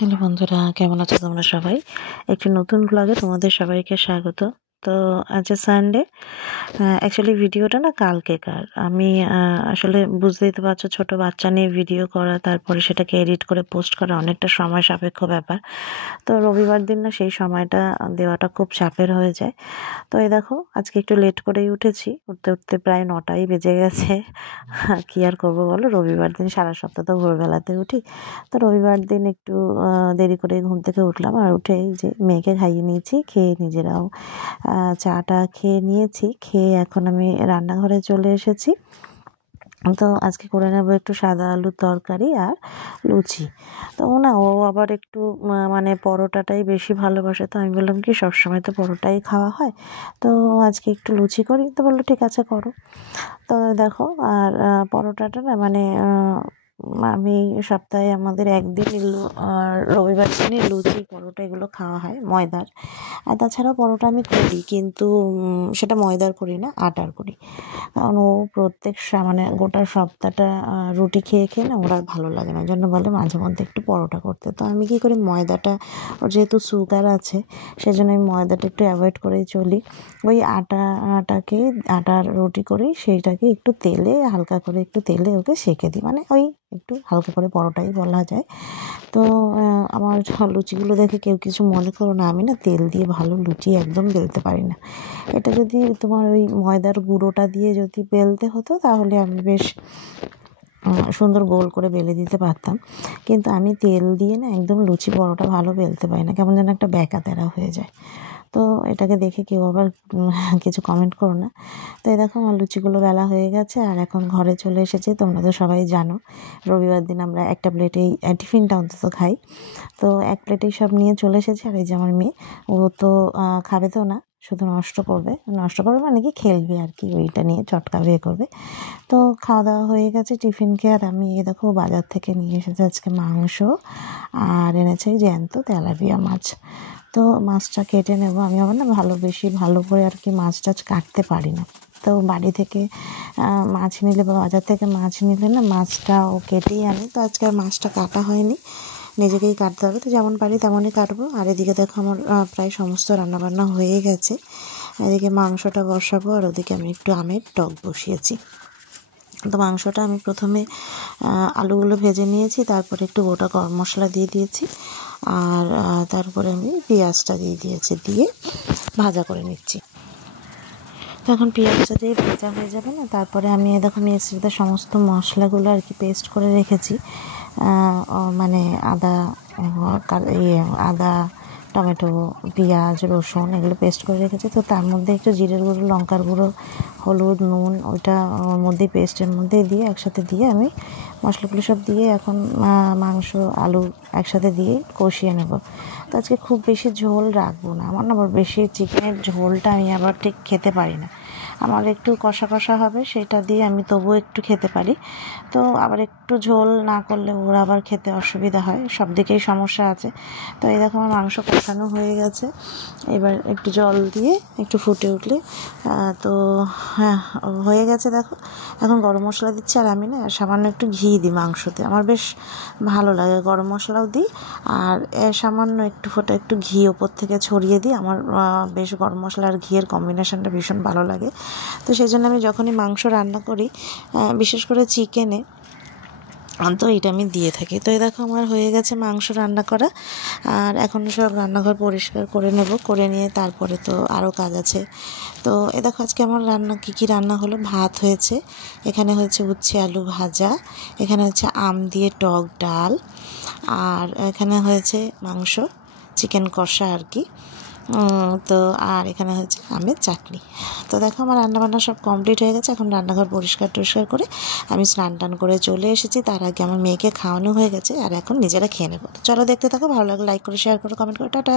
Hello বন্ধুরা, কেমন আছো তোমরা সবাই? একটি নতুন ব্লগে তোমাদের সবাইকে স্বাগত। তো আজ সানডে। অ্যাকচুয়ালি ভিডিওটা না কালকেকার। আমি আসলে বুঝতেই তো পারছো, ছোট বাচ্চা নিয়ে ভিডিও করা, তারপরে সেটাকে এডিট করে পোস্ট করা অনেকটা সময় সাপেক্ষ ব্যাপার। তো রবিবার দিন না সেই সময়টা দেওয়াটা খুব চাপের হয়ে যায়। তো এই দেখো, আজকে একটু লেট করেই উঠেছি। উঠতে উঠতে প্রায় 9টাই বেজে গেছে। কী আর করবো বলো, রবিবার দিন সারা সপ্তাহ তো ভোরবেলাতে উঠি। তো রবিবার দিন একটু দেরি করে ঘুম থেকে উঠলাম, আর উঠে এই যে মেয়েকে খাইয়ে নিয়েছি, খেয়ে নিজেরাও চাটা খেয়ে নিয়েছি। খেয়ে এখন আমি রান্নাঘরে চলে এসেছি। তো আজকে করে নেবো একটু সাদা আলুর তরকারি আর লুচি। তো ও আবার একটু মানে পরোটাটাই বেশি ভালোবাসে। তো আমি বললাম কি, সবসময় তো পরোটাই খাওয়া হয়, তো আজকে একটু লুচি করি। তো বললো ঠিক আছে করো। তো দেখো, আর পরোটাটা না মানে আমি সপ্তাহে আমাদের একদিন আর রবিবার দিনই লুচি পরোটা এগুলো খাওয়া হয় ময়দার। আর তাছাড়াও পরোটা আমি করি, কিন্তু সেটা ময়দার করি না, আটার করি। কারণ ও প্রত্যেক মানে গোটা সপ্তাহটা রুটি খেয়ে খেয়ে না ওর আর ভালো লাগে না, জন্য বলে মাঝে মধ্যে একটু পরোটা করতে। তো আমি কী করি, ময়দাটা, ওর যেহেতু সুগার আছে সেজন্য আমি ময়দাটা একটু অ্যাভয়েড করেই চলি। ওই আটার রুটি করি, সেইটাকে একটু তেলে হালকা করে একটু তেলে ওকে সেঁকে দিই, মানে ওই একটু হালকা করে পরোটাই বলা যায়। তো আমার লুচিগুলো দেখে কেউ কিছু মনে করো না, আমি না তেল দিয়ে ভালো লুচি একদম বেলতে পারি না। এটা যদি তোমার ওই ময়দার গুঁড়োটা দিয়ে যদি বেলতে হতো তাহলে আমি বেশ সুন্দর গোল করে বেলে দিতে পারতাম, কিন্তু আমি তেল দিয়ে না একদম লুচি পরোটা ভালো বেলতে পারি না, কেমন যেন একটা ব্যাকা তেরা হয়ে যায়। তো এটাকে দেখে কেউ আবার কিছু কমেন্ট করো না। তো এই দেখো, আমার লুচিগুলো বেলা হয়ে গেছে আর এখন ঘরে চলে এসেছি। তোমরা তো সবাই জানো রবিবার দিন আমরা একটা প্লেটেই টিফিনটা অন্তত খাই। তো এক প্লেটেই সব নিয়ে চলে এসেছি। আর এই যে আমার মেয়ে, ও তো খাবে তো না, শুধু নষ্ট করবে মানে কি খেলবে আর কি, ওইটা নিয়ে চটকা বিয়ে করবে। তো খাওয়া দাওয়া হয়ে গেছে টিফিন খেয়ে, আর আমি দেখো বাজার থেকে নিয়ে এসেছি আজকে মাংস, আর এনেছে জ্যান্ত তেলাপিয়া মাছ। তো মাছটা কেটে নেব। আমি আবার না বেশি ভালো করে আর কি মাছ টাছ কাটতে পারি না। তো বাড়ি থেকে মাছ নিলে বা বাজার থেকে মাছ নিলে না মাছটা ও কেটেই আনে। তো আজকে আর মাছটা কাটা হয়নি, নিজেকেই কাটতে হবে। তো যেমন পারি তেমনই কাটবো। আর এদিকে দেখো আমার প্রায় সমস্ত রান্নাবান্না হয়ে গেছে। এদিকে মাংসটা বসাবো, আর ওদিকে আমি একটু আমের টক বসিয়েছি। তো মাংসটা আমি প্রথমে আলুগুলো ভেজে নিয়েছি, তারপরে একটু গোটা গরম মশলা দিয়ে দিয়েছি, আর তারপরে আমি পেঁয়াজটা দিয়ে ভাজা করে নিচ্ছি। তো এখন পেঁয়াজটা দিয়ে ভাজা হয়ে যাবে না, তারপরে আমি দেখো মিক্সিতে সমস্ত মশলাগুলো আর কি পেস্ট করে রেখেছি। মানে আদা, টমেটো, পেঁয়াজ, রসুন এগুলো পেস্ট করে রেখেছি। তো তার মধ্যে একটু জিরের গুঁড়ো, লঙ্কার গুঁড়ো, হলুদ, নুন ওইটা ওর মধ্যেই পেস্টের মধ্যে দিয়ে একসাথে দিয়ে আমি মশলাগুলো সব দিয়ে এখন মাংস আলু একসাথে দিয়ে কষিয়ে নেব। তো আজকে খুব বেশি ঝোল রাখবো না, আমার না আবার বেশি চিকেনের ঝোলটা আমি আবার ঠিক খেতে পারি না। আমার একটু কষা কষা হবে, সেটা দিয়ে আমি তবুও একটু খেতে পারি। তো আবার একটু ঝোল না করলে ওর আবার খেতে অসুবিধা হয়, সব দিকেই সমস্যা আছে। তো এই দেখো আমার মাংস কষানো হয়ে গেছে। এবার একটু জল দিয়ে একটু ফুটে উঠলে তো হ্যাঁ হয়ে গেছে। দেখো এখন গরম মশলা দিচ্ছি, আর আমি না সামান্য একটু ঘি দিই মাংসতে, আমার বেশ ভালো লাগে। গরম মশলাও দিই, আর সামান্য একটু ঘি ওপর থেকে ছড়িয়ে দিই। আমার বেশ গরম মশলা আর ঘিয়ের কম্বিনেশনটা ভীষণ ভালো লাগে। তো সেই জন্য আমি যখনই মাংস রান্না করি, বিশেষ করে চিকেনে, তো এটা আমি দিয়ে থাকি। তো এই দেখো আমার হয়ে গেছে মাংস রান্না করা, আর এখন সব রান্নাঘর পরিষ্কার করে নেব, করে নিয়ে তারপরে তো আরও কাজ আছে। তো এ দেখো আজকে আমার রান্না কী রান্না হলো। ভাত হয়েছে, এখানে হয়েছে উচ্ছে আলু ভাজা, এখানে হচ্ছে আম দিয়ে টক ডাল, আর এখানে হয়েছে মাংস, চিকেন কষা আর কি। তো আর এখানে হচ্ছে আমের চাটনি। তো দেখো আমার রান্নাবান্না সব কমপ্লিট হয়ে গেছে। এখন রান্নাঘর পরিষ্কার করে আমি স্নান টান করে চলে এসেছি। তার আগে আমার মেয়েকে খাওয়ানো হয়ে গেছে, আর এখন নিজেরা খেয়ে নেবো। চলো দেখতে থাকো, ভালো লাগলে লাইক করে, শেয়ার করো, কমেন্ট করো। টাটা।